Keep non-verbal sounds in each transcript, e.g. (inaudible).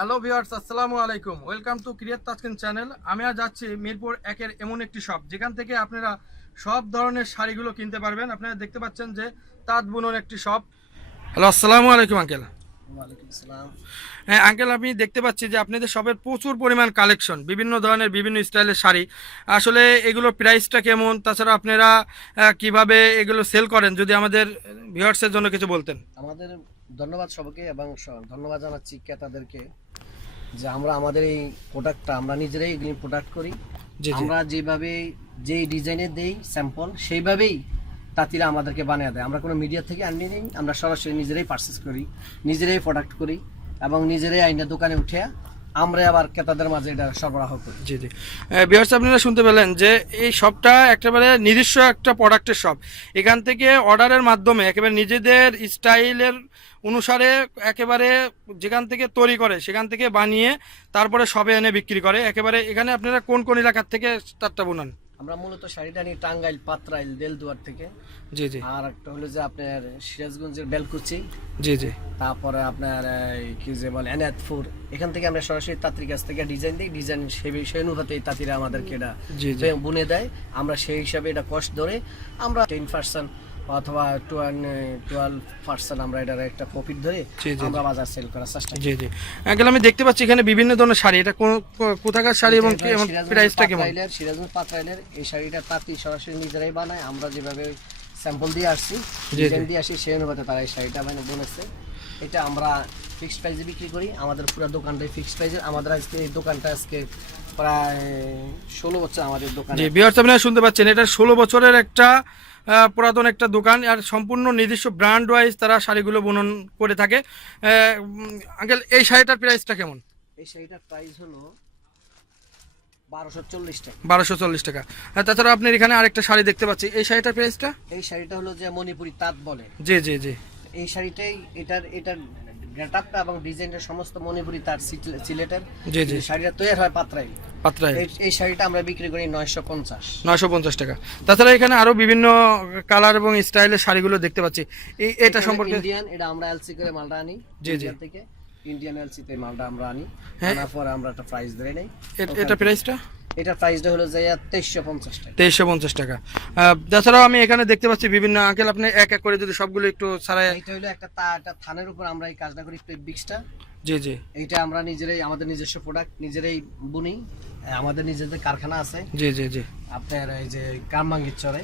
Hello viewers আসসালামু আলাইকুম। Welcome to create Tajkin channel আমি আজ যাচ্ছি মিরপুর একের এমন একটি শপ যেখান থেকে আপনারা সব ধরনের শাড়িগুলো কিনতে পারবেন। আপনারা দেখতে পাচ্ছেন যে তাঁত বুনন একটি শপ হ্যালো আসসালামু আলাইকুম আঙ্কেল হ্যাঁ আঙ্কেল আমি দেখতে পাচ্ছি যে আপনাদের শপের প্রচুর পরিমাণ কালেকশন বিভিন্ন ধরনের বিভিন্ন স্টাইলের শাড়ি। আসলে এগুলোর প্রাইসটা কেমন? তাছাড়া আপনারা কীভাবে এগুলো সেল করেন? যদি আমাদের ভিউয়ার্সের জন্য কিছু বলতেন। আমাদের ধন্যবাদ সবাইকে এবং ধন্যবাদ জানাচ্ছি ক্রেতাদেরকে। যে আমরা আমাদের এই প্রোডাক্টটা আমরা নিজেরাই এগুলি প্রোডাক্ট করি। আমরা যেভাবে যেই ডিজাইনে দেই স্যাম্পল সেইভাবেই তাঁতিরা আমাদেরকে বানিয়ে দেয়। আমরা কোনো মিডিয়া থেকে আনি নেই আমরা সরাসরি নিজেরাই পারচেস করি নিজেরাই প্রোডাক্ট করি এবং নিজেরাই আইনা দোকানে উঠে আমরা আবার ক্রেতাদের মাঝে এটা সরবরাহ করি। জি জি। বিহার্স আপনারা শুনতে পেলেন যে এই শপটা একেবারে নিজস্ব একটা প্রোডাক্টের শপ এখান থেকে অর্ডারের মাধ্যমে একেবারে নিজেদের স্টাইলের অনুসারে একেবারে যেখান থেকে তৈরি করে সেখান থেকে বানিয়ে তারপরে সবে এনে বিক্রি করে। একেবারে এখানে আপনারা কোন কোন এলাকার থেকে তারটা বোনান? আমরা মূলত শাড়িটা নিই টাঙ্গাইল পাত্রাইল দেলদুয়ার থেকে। জি জি। আর একটা হলো যে আপনার সিরাজগঞ্জের বেলকুচি। জি জি। তারপরে আপনার কি যে বলে এনায়তপুর। এখান থেকে আমরা সরাসরি তাঁতির কাছ থেকে ডিজাইন দিই। ডিজাইন সেই সেই অনুপাতে এই তাঁতিরা আমাদেরকে এটা বুনে দেয়। আমরা সেই হিসাবে এটা কষ্ট ধরে আমরা টেন পার্সেন্ট অথবা টুয়েলভ পার্সেন্ট আমরা এটার একটা প্রফিট ধরে আমরা বাজার সেল করার চেষ্টা জি জি। আঙ্কেল আমি দেখতে পাচ্ছি এখানে বিভিন্ন ধরনের শাড়ি। এটা কোন কোথাকার শাড়ি এবং প্রাইসটা কেমন? সিরাজগঞ্জ পাত্রাইলের এই শাড়িটা তাঁতি সরাসরি নিজেরাই বানায়। আমরা যেভাবে স্যাম্পল দিয়ে আসছি ডিজাইন দিয়ে আসি সেই অনুপাতে তারা এই শাড়িটা মানে বলেছে। এটা আমরা ফিক্সড প্রাইসে বিক্রি করি। আমাদের পুরো দোকানটাই ফিক্সড প্রাইসে আমাদের আজকে এই দোকানটা আজকে প্রায় ষোলো বছর আমাদের দোকানে জি বিহার শুনতে পাচ্ছেন। এটা ষোলো বছরের একটা পুরাতন একটা দোকান আর সম্পূর্ণ নির্দিষ্ট ব্র্যান্ড ওয়াইজ তারা শাড়িগুলো বুনন করে থাকে। আঙ্কেল এই শাড়িটার প্রাইসটা কেমন? এই শাড়িটার প্রাইস হলো বারোশো চল্লিশ টাকা। তাছাড়া আপনি এখানে আরেকটা শাড়ি দেখতে পাচ্ছি। এই শাড়িটার প্রাইসটা এই শাড়িটা হলো যে মণিপুরি তাঁত বলে। জি জি জি। এই শাড়িটাই এটার এটার গেটআপটা এবং ডিজাইনটা সমস্ত মণিপুরি তার সিলেটের শাড়িটা তৈরি হয় পাত্রাই। পাত্রায় এই- শাড়িটা আমরা বিক্রি করি নয়শো পঞ্চাশ। নয়শো পঞ্চাশ টাকা। তাছাড়া এখানে আরও বিভিন্ন কালার এবং স্টাইলের শাড়িগুলো দেখতে পাচ্ছি। এই এটা সম্পর্কে ইন্ডিয়ান এটা আমরা এলসি করে মালটা আনি। জি, জি। থেকে। ইন্ডিয়ান এলসি তে মালটা আমরা আনি। হ্যাঁ। আনার পরে আমরা একটা প্রাইস ধরে নেই। এটা প্রাইসটা এটা প্রাইসটা হলো যে তেইশশো পঞ্চাশ টাকা। তেইশশো পঞ্চাশ টাকা। তাছাড়াও আমি এখানে দেখতে পাচ্ছি বিভিন্ন আঙ্কেল আপনি এক এক করে যদি সবগুলো একটু ছাড়াই এটা হলো একটা তা একটা থানের উপর আমরা এই কাজটা করি বিক্সটা জি জি। এইটা আমরা নিজেরাই আমাদের নিজস্ব প্রোডাক্ট নিজেরাই বুনি। আমাদের নিজেদের কারখানা আছে। জি জি জি। আপনার এই যে কামবাঙ্গির চরে।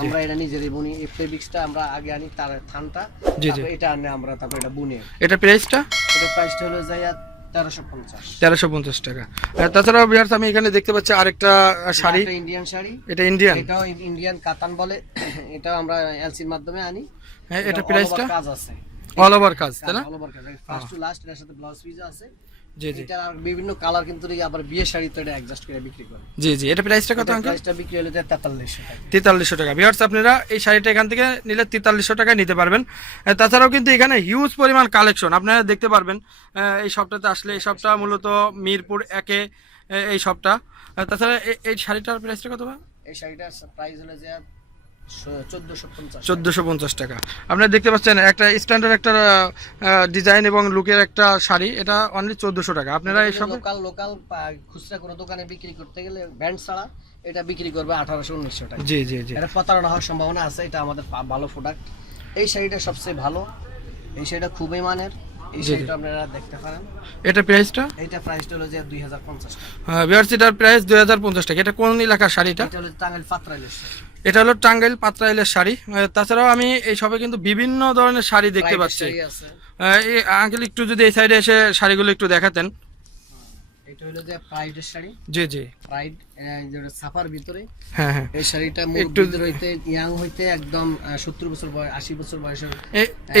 আমরা এটা নিজেরাই বুনি। এই ফেব্রিক্সটা আমরা আগে আনি তার থানটা। জি, জি। এটা আনে আমরা তারপর এটা বুনি। এটা প্রাইসটা এটা প্রাইসটা হলো যাইয়া তেরোশো পঞ্চাশ। তেরোশো পঞ্চাশ টাকা। আর তাছাড়াও বিহার আমি এখানে দেখতে পাচ্ছি আরেকটা শাড়ি। ইন্ডিয়ান শাড়ি। এটা ইন্ডিয়ান এটাও ইন্ডিয়ান কাতান বলে। (clears throat) এটাও আমরা এলসির মাধ্যমে আনি। হ্যাঁ এটা প্রাইসটা কাজ আছে। অল ওভার কাজ তাই না? অল ওভার কাজ ফার্স্ট টু লাস্ট এর সাথে ব্লাউজ পিস আছে। জি জি। এটা আর বিভিন্ন কালার কিন্তু আবার বিয়ে শাড়ি তো এটা অ্যাডজাস্ট করে বিক্রি করে। জি জি। এটা প্রাইসটা কত আঙ্কেল প্রাইসটা বিক্রি হলো তেতাল্লিশশো টাকা। তেতাল্লিশশো টাকা। বিহার্স আপনারা এই শাড়িটা এখান থেকে নিলে তেতাল্লিশশো টাকায় নিতে পারবেন। তাছাড়াও কিন্তু এখানে হিউজ পরিমাণ কালেকশন আপনারা দেখতে পারবেন এই শপটাতে আসলে এই শপটা মূলত মিরপুর একে এই শপটা তাছাড়া এই শাড়িটার প্রাইসটা কত ভাই? এই শাড়িটার প্রাইস হলো যে চোদ্দশো পঞ্চাশ টাকা। আপনারা দেখতে পাচ্ছেন একটা স্ট্যান্ডার্ড একটা ডিজাইন এবং লুকের একটা শাড়ি এটা অনলি চোদ্দোশো টাকা। আপনারা এই সব লোকাল লোকাল খুচরা কোনো দোকানে বিক্রি করতে গেলে ব্যান্ড ছাড়া এটা বিক্রি করবে আঠারোশো উনিশশো টাকা। জি জি জি। এটা প্রতারণা হওয়ার সম্ভাবনা আছে এটা আমাদের ভালো প্রোডাক্ট এই শাড়িটা সবচেয়ে ভালো এই শাড়িটা খুবই মানের এই শাড়িটা আপনারা দেখতে পারেন। এটা প্রাইসটা প্রাইসটা হলো যে টাকা। সিটার প্রাইস দুই হাজার পঞ্চাশ টাকা। এটা কোন এলাকার শাড়িটা? এটা হলো টাঙ্গাইল পাত্রাইলের শাড়ি এটা হলো টাঙ্গাইল পাত্রাইলের শাড়ি। তাছাড়াও আমি এই সবে কিন্তু বিভিন্ন ধরনের শাড়ি দেখতে পাচ্ছি। এই আঙ্কেল একটু যদি এই সাইডে এসে শাড়িগুলো একটু দেখাতেন। এটা হলো যে প্রাইডের শাড়ি। জি জি। প্রাইড যেটা ছাপার ভিতরে। হ্যাঁ হ্যাঁ। এই শাড়িটা মুরব্বীদের হইতে ইয়াং হইতে একদম সত্তর বছর বয়স আশি বছর বয়সের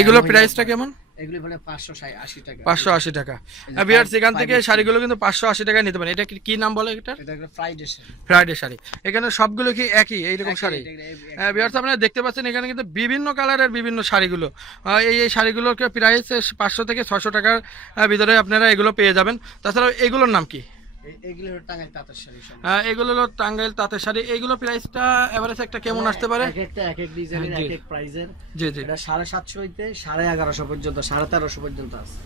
এগুলো প্রাইসটা কেমন? এগুলি বলে পাঁচশো আশি টাকা। পাঁচশো আশি টাকা। এই যে সেখান থেকে শাড়িগুলো কিন্তু পাঁচশো আশি টাকায় নিতে পারেন। এটা কি- নাম বলে এটা? এটা ফ্রাইডে শাড়ি। ফ্রাইডে শাড়ি। এখানে সবগুলো কি একই? এইরকম রকম শাড়ি? এটা- হ্যাঁ আপনারা দেখতে পাচ্ছেন এখানে কিন্তু বিভিন্ন কালারের বিভিন্ন শাড়িগুলো। এই এই শাড়িগুলোকে প্রাইস পাঁচশো থেকে ছশো টাকার ভিতরে আপনারা এগুলো পেয়ে যাবেন। তাছাড়া এগুলোর নাম কি? এই- এগুলো হলো টাঙ্গাইল তাঁতের শাড়ি এগুলো হলো টাঙ্গাইল তাঁতের শাড়ি। এইগুলো প্রাইসটা এভারেজ একটা কেমন আসতে পারে? এক একটা এক এক ডিজাইনের এক এক প্রাইজের জি জি। এটা সাড়ে সাতশো হইতে সাড়ে এগারোশো পর্যন্ত সাড়ে তেরোশো পর্যন্ত আছে।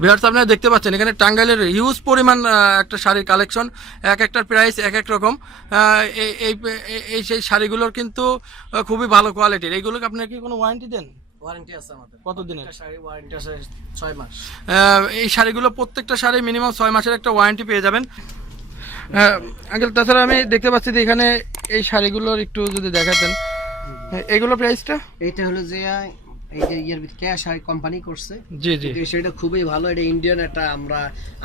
বিহার আপনারা দেখতে পাচ্ছেন এখানে টাঙ্গাইলের হিউজ পরিমাণ একটা শাড়ির কালেকশন এক একটার প্রাইস এক এক রকম। আহ, এই এই- এই- এই সেই শাড়িগুলোর কিন্তু খুবই ভালো কোয়ালিটির এইগুলোকে আপনারা কি কোনো ওয়ারেন্টি দেন? ওয়ারেন্টি আছে আমাদের। শাড়ি ওয়ারেন্টি আছে ছয় মাস। আহ, এই শাড়িগুলো প্রত্যেকটা শাড়ি মিনিমাম ছয় মাসের একটা ওয়ারেন্টি পেয়ে যাবেন। আঙ্কেল তাছাড়া আমি দেখতে পাচ্ছি যে এখানে এই শাড়িগুলোর একটু যদি দেখাতেন। হ্যাঁ, এগুলো প্রাইসটা এইটা হলো যে এই যে ইয়ের ভিতরে ক্যাশ আর কোম্পানি করছে। জি জি। সেটা খুবই ভালো। এটা ইন্ডিয়ান একটা আমরা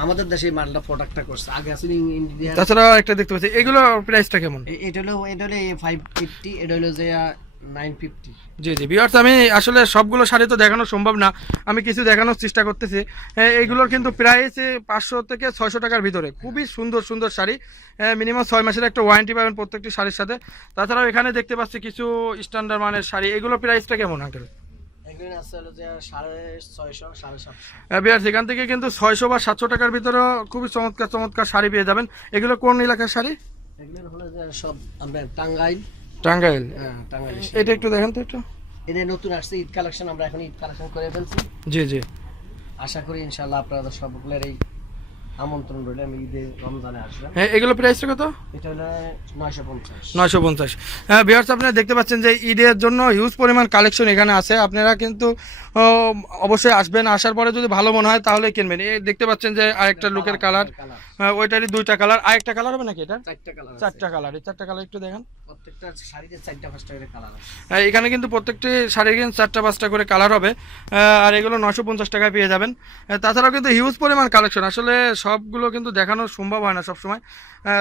আমাদের দেশে এই মালটা প্রোডাক্টটা করছে। আগে আসলে ইন্ডিয়ান তাছাড়া একটা দেখতে পাচ্ছি। এগুলো প্রাইসটা কেমন? এটা হলো এটা হলো ফাইভ ফিফটি এটা হলো যে জি জি। বিয়ার্স আমি আসলে সবগুলো শাড়ি তো দেখানো সম্ভব না। আমি কিছু দেখানোর চেষ্টা করতেছি। হ্যাঁ, এইগুলোর কিন্তু প্রাইস পাঁচশো থেকে ছয়শো টাকার ভিতরে। খুবই সুন্দর সুন্দর শাড়ি। মিনিমাম ছয় মাসের একটা ওয়ারেন্টি পাবেন প্রত্যেকটি শাড়ির সাথে। তাছাড়াও এখানে দেখতে পাচ্ছি কিছু স্ট্যান্ডার্ড মানের শাড়ি। এগুলো প্রাইসটা কেমন আঙ্কেল বিয়ার্স এখান থেকে কিন্তু ছয়শো বা সাতশো টাকার ভিতরেও খুবই চমৎকার চমৎকার শাড়ি পেয়ে যাবেন। এগুলো কোন এলাকার শাড়ি? এগুলো হলো সব আমরা টাঙ্গাইল টাঙ্গাইল হ্যাঁ টাঙ্গাইল এটা একটু দেখেন তো একটু। এটা নতুন আসছে ঈদ কালেকশন আমরা এখন ঈদ কালেকশন করে ফেলছি। জি জি। আশা করি ইনশাল্লাহ আপনারা সবগুলোর এই আমন্ত্রণ রইল আমি ঈদে রমজানে আসবেন হ্যাঁ এগুলো প্রাইসটা কত? এটা হলো নয়শো পঞ্চাশ। নয়শো পঞ্চাশ। হ্যাঁ বিহার্স আপনারা দেখতে পাচ্ছেন যে ঈদের জন্য হিউজ পরিমাণ কালেকশন এখানে আছে। আপনারা কিন্তু অবশ্যই আসবেন। আসার পরে যদি ভালো মনে হয় তাহলে কিনবেন। এই দেখতে পাচ্ছেন যে আরেকটা লুকের কালার ওইটারই দুইটা কালার আরেকটা কালার হবে নাকি এটা? চারটা কালার চারটা কালার এই চারটা কালার একটু দেখেন। প্রত্যেকটা শাড়িতে চারটা পাঁচটা করে কালার হ্যাঁ, এখানে কিন্তু প্রত্যেকটি শাড়ির কিন্তু চারটা পাঁচটা করে কালার হবে। আর এগুলো নশো পঞ্চাশ টাকায় পেয়ে যাবেন। আহ, তাছাড়াও কিন্তু হিউজ পরিমাণ কালেকশন আসলে সবগুলো কিন্তু দেখানো সম্ভব হয় না সবসময়।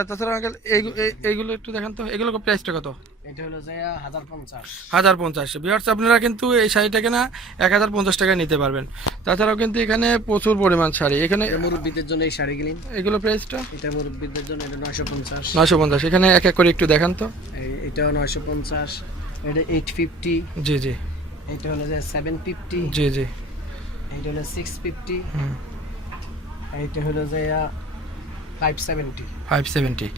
তাছাড়া আঙ্কেল এই- এইগুলো একটু দেখান তো। এগুলো প্রাইসটা কত? এটা হলো যে হাজার পঞ্চাশ। হাজার পঞ্চাশ। বিহার্স আপনারা কিন্তু এই শাড়িটাকে না এক হাজার পঞ্চাশ টাকায় নিতে পারবেন। তাছাড়াও কিন্তু এখানে প্রচুর পরিমাণ শাড়ি। এখানে মুরব্বীদের জন্য এই শাড়ি শাড়িগুলি এগুলো প্রাইসটা এটা মুরব্বীদের জন্য এটা নয়শো পঞ্চাশ। নয়শো পঞ্চাশ। এখানে এক এক করে একটু দেখান তো। এটাও নয়শো পঞ্চাশ। এটা এইট ফিফটি জি জি। এটা হলো যে সেভেন ফিফটি জি জি। এইটা হলো সিক্স ফিফটি হুম হলো যে ফাইভ সেভেন্টি ফাইভ সেভেন্টি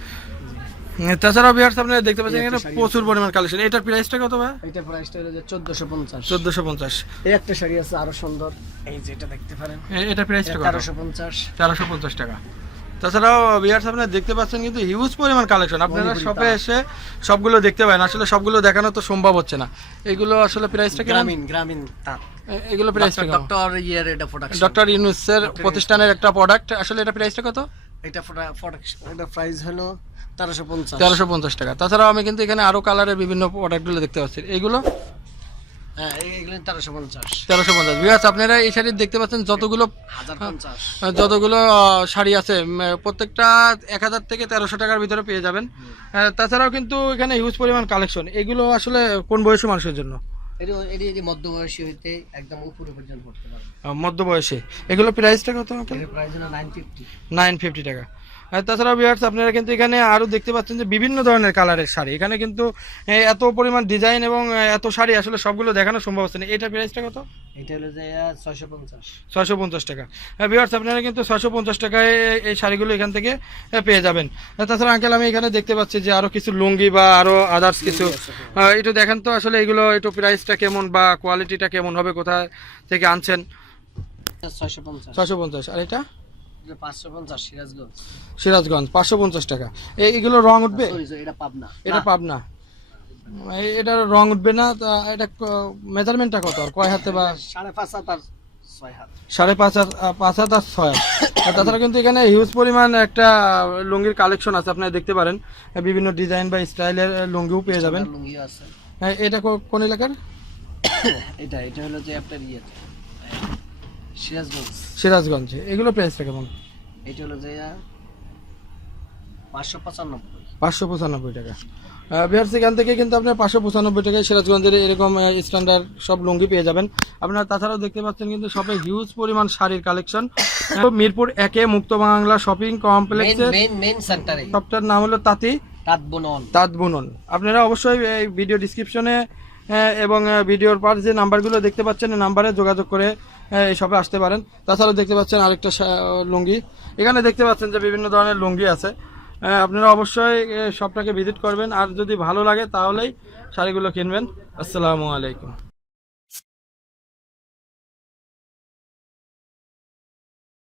তাছাড়াও বিহার আপনারা দেখতে পাচ্ছেন এখানে প্রচুর পরিমাণ কালেকশন এটার প্রাইসটা কত ভাই? এটার প্রাইসটা হলো যে চোদ্দশো পঞ্চাশ। চোদ্দোশো পঞ্চাশ। এই একটা শাড়ি আছে আরও সুন্দর। এই যেটা দেখতে পারেন। এটার প্রাইসটা কত? তেরোশো পঞ্চাশ। তেরোশো পঞ্চাশ টাকা। তাছাড়াও বিহার্স আপনারা দেখতে পাচ্ছেন কিন্তু হিউজ পরিমাণ কালেকশন আপনারা শপে এসে সবগুলো দেখতে পারেন। আসলে সবগুলো দেখানো তো সম্ভব হচ্ছে না। এগুলো আসলে প্রাইসটা গ্রামীণ গ্রামীণ তাঁত এগুলো প্রাইসটা ডক্টর ইয়ের এটা প্রোডাকশন ডক্টর ইউনুসের প্রতিষ্ঠানের একটা প্রোডাক্ট আসলে এটা প্রাইসটা কত? এটা এটা প্রাইস হলো তেরোশো পঞ্চাশ। তেরোশো পঞ্চাশ টাকা। তাছাড়াও আমি কিন্তু এখানে আরও কালারের বিভিন্ন প্রোডাক্টগুলো দেখতে পাচ্ছি। এগুলো? তেরোশো পঞ্চাশ। তেরোশো পঞ্চাশ। আপনারা এই শাড়ি দেখতে পাচ্ছেন যতগুলো যতগুলো শাড়ি আছে প্রত্যেকটা এক হাজার থেকে তেরোশো টাকার ভিতরে পেয়ে যাবেন। তাছাড়াও কিন্তু এখানে হিউজ পরিমাণ কালেকশন এগুলো আসলে কোন বয়সী মানুষের জন্য? মধ্যবয়সী হইতে একদম উপরে পর্যন্ত পড়তে মধ্য বয়সে এগুলো প্রাইসটা কত নাইন ফিফটি টাকা। আর তাছাড়াও বিহার্স আপনারা কিন্তু এখানে আরও দেখতে পাচ্ছেন যে বিভিন্ন ধরনের কালারের শাড়ি। এখানে কিন্তু এত পরিমাণ ডিজাইন এবং এত শাড়ি আসলে সবগুলো দেখানো সম্ভব হচ্ছে না। এটা প্রাইসটা কত? এটা হলো যে ছয়শো পঞ্চাশ। ছয়শো পঞ্চাশ টাকা। হ্যাঁ আপনারা কিন্তু ছয়শো পঞ্চাশ টাকায় এই শাড়িগুলো এখান থেকে পেয়ে যাবেন। আর তাছাড়া আঙ্কেল আমি এখানে দেখতে পাচ্ছি যে আরও কিছু লুঙ্গি বা আরও আদার্স কিছু একটু দেখেন তো আসলে এগুলো একটু প্রাইসটা কেমন বা কোয়ালিটিটা কেমন হবে কোথায় থেকে আনছেন? ছয়শো পঞ্চাশ। আর এটা? সিরাজগঞ্জ। সিরাজগঞ্জ পাঁচশো পঞ্চাশ টাকা। এই- এগুলো রং উঠবে? সরি এটা পাবনা। এটা পাবনা। এ- এটার রং উঠবে না তা এটা মেজারমেন্টটা কত? আর কয় হাতে বা সাড়ে পাঁচ হাত আর সাড়ে পাঁচ হাত পাঁচ হাত আর ছয় হাত। আর তাছাড়া কিন্তু এখানে হিউজ পরিমাণ একটা লুঙ্গির কালেকশন আছে আপনারা দেখতে পারেন। বিভিন্ন ডিজাইন বা স্টাইলের লুঙ্গিও পেয়ে যাবেন। লুঙ্গি আছে। হ্যাঁ, এটা কোন এলাকার? (coughs) এটা এটা হলো যে আপনার ইয়ে সিরাজগঞ্জ। সিরাজগঞ্জে। এগুলো প্রাইসটা কেমন? এটা হলো যে পাঁচশো পঁচানব্বই। পাঁচশো পঁচানব্বই টাকা। বিহার সেখান থেকে কিন্তু আপনার পাঁচশো পঁচানব্বই টাকায় সিরাজগঞ্জের এরকম স্ট্যান্ডার্ড সব লুঙ্গি পেয়ে যাবেন। আপনারা তাছাড়াও দেখতে পাচ্ছেন কিন্তু সবে হিউজ পরিমাণ শাড়ির কালেকশন মিরপুর একে মুক্ত বাংলা শপিং সেন্টারে শপটার নাম হলো তাঁতি। তাঁত বনন। আপনারা অবশ্যই এই ভিডিও ডিসক্রিপশনে এবং ভিডিওর পার যে নাম্বারগুলো দেখতে পাচ্ছেন নাম্বারে যোগাযোগ করে হ্যাঁ, এই শপে আসতে পারেন। তাছাড়া দেখতে পাচ্ছেন আরেকটা লুঙ্গি। এখানে দেখতে পাচ্ছেন যে বিভিন্ন ধরনের লুঙ্গি আছে। হ্যাঁ, আপনারা অবশ্যই শপটাকে ভিজিট করবেন। আর যদি ভালো লাগে তাহলেই শাড়িগুলো কিনবেন। আসসালামু আলাইকুম।